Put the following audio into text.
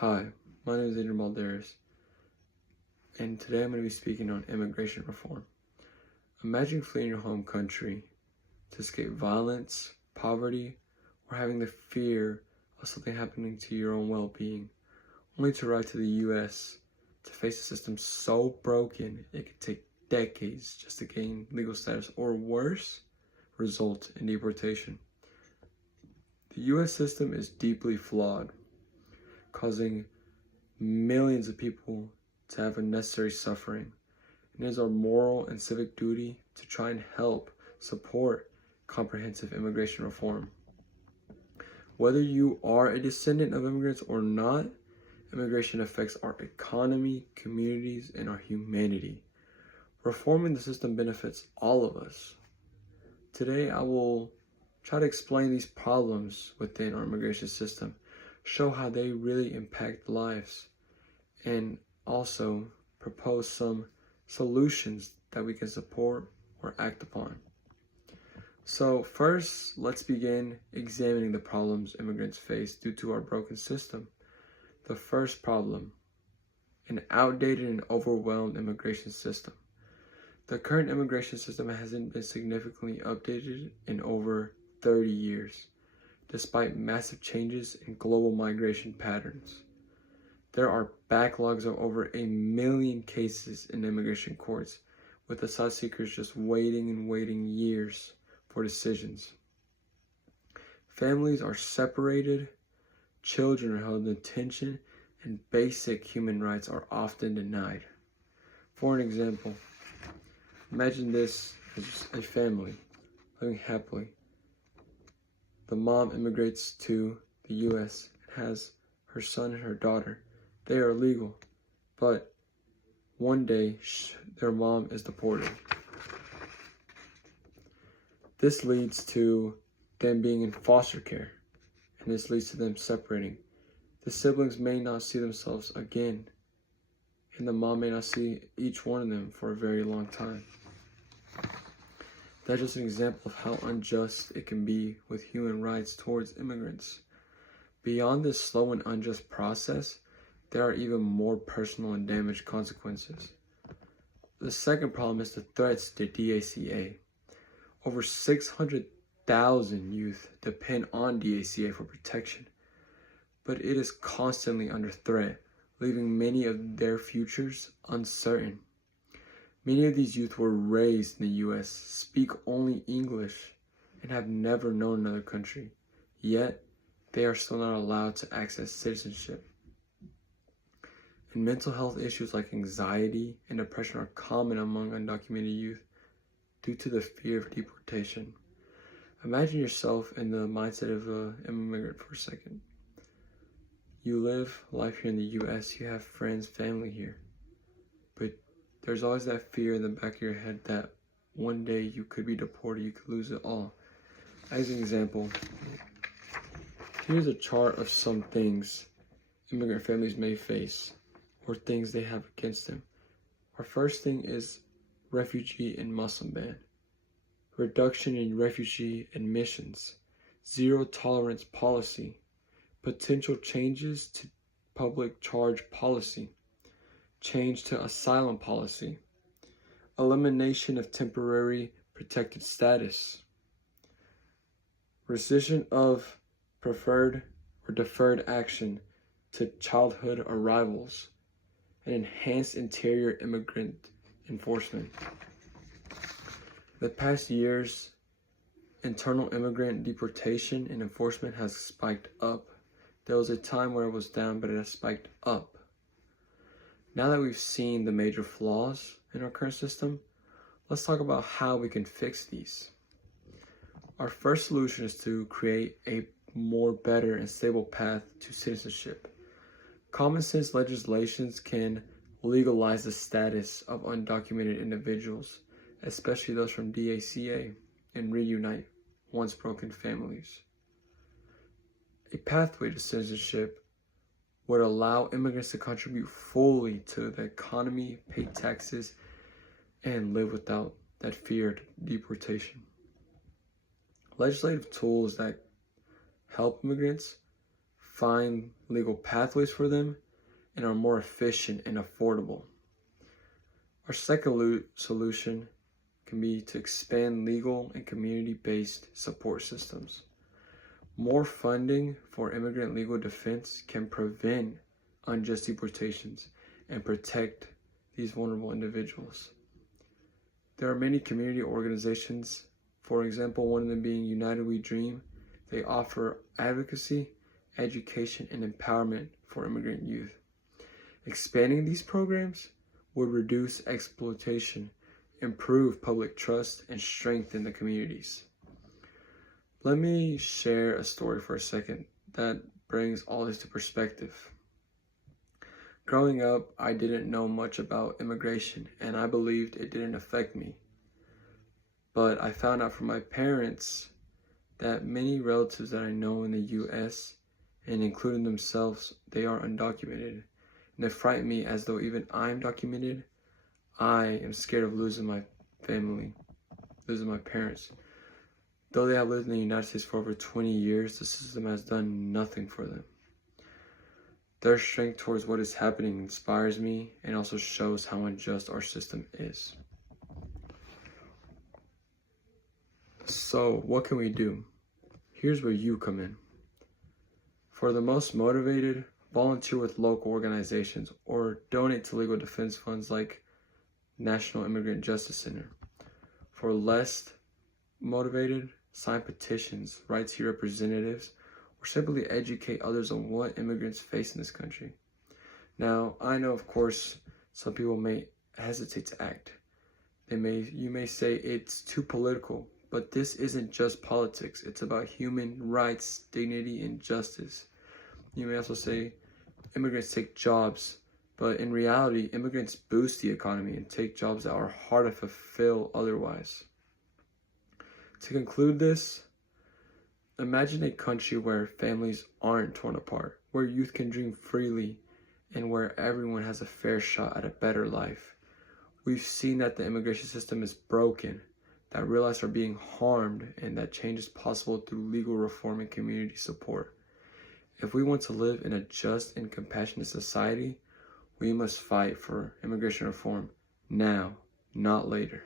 Hi, my name is Adrian Balderas, and today I'm going to be speaking on immigration reform. Imagine fleeing your home country to escape violence, poverty, or having the fear of something happening to your own well-being, only to arrive to the U.S. to face a system so broken it could take decades just to gain legal status, or worse, result in deportation. The U.S. system is deeply flawed, causing millions of people to have unnecessary suffering. And it is our moral and civic duty to try and help support comprehensive immigration reform. Whether you are a descendant of immigrants or not, immigration affects our economy, communities, and our humanity. Reforming the system benefits all of us. Today, I will try to explain these problems within our immigration system, show how they really impact lives, and also propose some solutions that we can support or act upon. So first, let's begin examining the problems immigrants face due to our broken system. The first problem, an outdated and overwhelmed immigration system. The current immigration system hasn't been significantly updated in over 30 years, despite massive changes in global migration patterns. There are backlogs of over 1 million cases in immigration courts, with asylum seekers just waiting years for decisions. Families are separated, children are held in detention, and basic human rights are often denied. For an example, imagine this as a family living happily. The mom immigrates to the U.S. and has her son and her daughter. They are legal, but one day their mom is deported. This leads to them being in foster care, and this leads to them separating. The siblings may not see themselves again, and the mom may not see each one of them for a very long time. That's just an example of how unjust it can be with human rights towards immigrants. Beyond this slow and unjust process, there are even more personal and damage consequences. The second problem is the threats to DACA. Over 600,000 youth depend on DACA for protection, but it is constantly under threat, leaving many of their futures uncertain. Many of these youth were raised in the U.S., speak only English, and have never known another country, yet they are still not allowed to access citizenship. And mental health issues like anxiety and depression are common among undocumented youth due to the fear of deportation. Imagine yourself in the mindset of an immigrant for a second. You live life here in the U.S., you have friends, family here, but there's always that fear in the back of your head that one day you could be deported, you could lose it all. As an example, here's a chart of some things immigrant families may face, or things they have against them. Our first thing is refugee and Muslim ban, reduction in refugee admissions, zero tolerance policy, potential changes to public charge policy, change to asylum policy, elimination of temporary protected status, rescission of preferred or deferred action to childhood arrivals, and enhanced interior immigrant enforcement. The past years, internal immigrant deportation and enforcement has spiked up. There was a time where it was down, but it has spiked up. Now that we've seen the major flaws in our current system, let's talk about how we can fix these. Our first solution is to create a more better and stable path to citizenship. Common sense legislations can legalize the status of undocumented individuals, especially those from DACA, and reunite once broken families. A pathway to citizenship would allow immigrants to contribute fully to the economy, pay taxes, and live without that fear of deportation. Legislative tools that help immigrants find legal pathways for them, and are more efficient and affordable. Our second solution can be to expand legal and community-based support systems. More funding for immigrant legal defense can prevent unjust deportations and protect these vulnerable individuals. There are many community organizations, for example, one of them being United We Dream. They offer advocacy, education, and empowerment for immigrant youth. Expanding these programs would reduce exploitation, improve public trust, and strengthen the communities. Let me share a story for a second that brings all this to perspective. Growing up, I didn't know much about immigration, and I believed it didn't affect me. But I found out from my parents that many relatives that I know in the U.S., and including themselves, they are undocumented. And it frightened me as though even I'm documented, I am scared of losing my family, losing my parents. Though they have lived in the United States for over 20 years, the system has done nothing for them. Their strength towards what is happening inspires me and also shows how unjust our system is. So, what can we do? Here's where you come in. For the most motivated, volunteer with local organizations or donate to legal defense funds like National Immigrant Justice Center. For less motivated, sign petitions, write to your representatives, or simply educate others on what immigrants face in this country. Now, I know, of course, some people may hesitate to act. You may say it's too political, but this isn't just politics. It's about human rights, dignity, and justice. You may also say immigrants take jobs, but in reality, immigrants boost the economy and take jobs that are hard to fulfill otherwise. To conclude this, imagine a country where families aren't torn apart, where youth can dream freely, and where everyone has a fair shot at a better life. We've seen that the immigration system is broken, that real lives are being harmed, and that change is possible through legal reform and community support. If we want to live in a just and compassionate society, we must fight for immigration reform now, not later.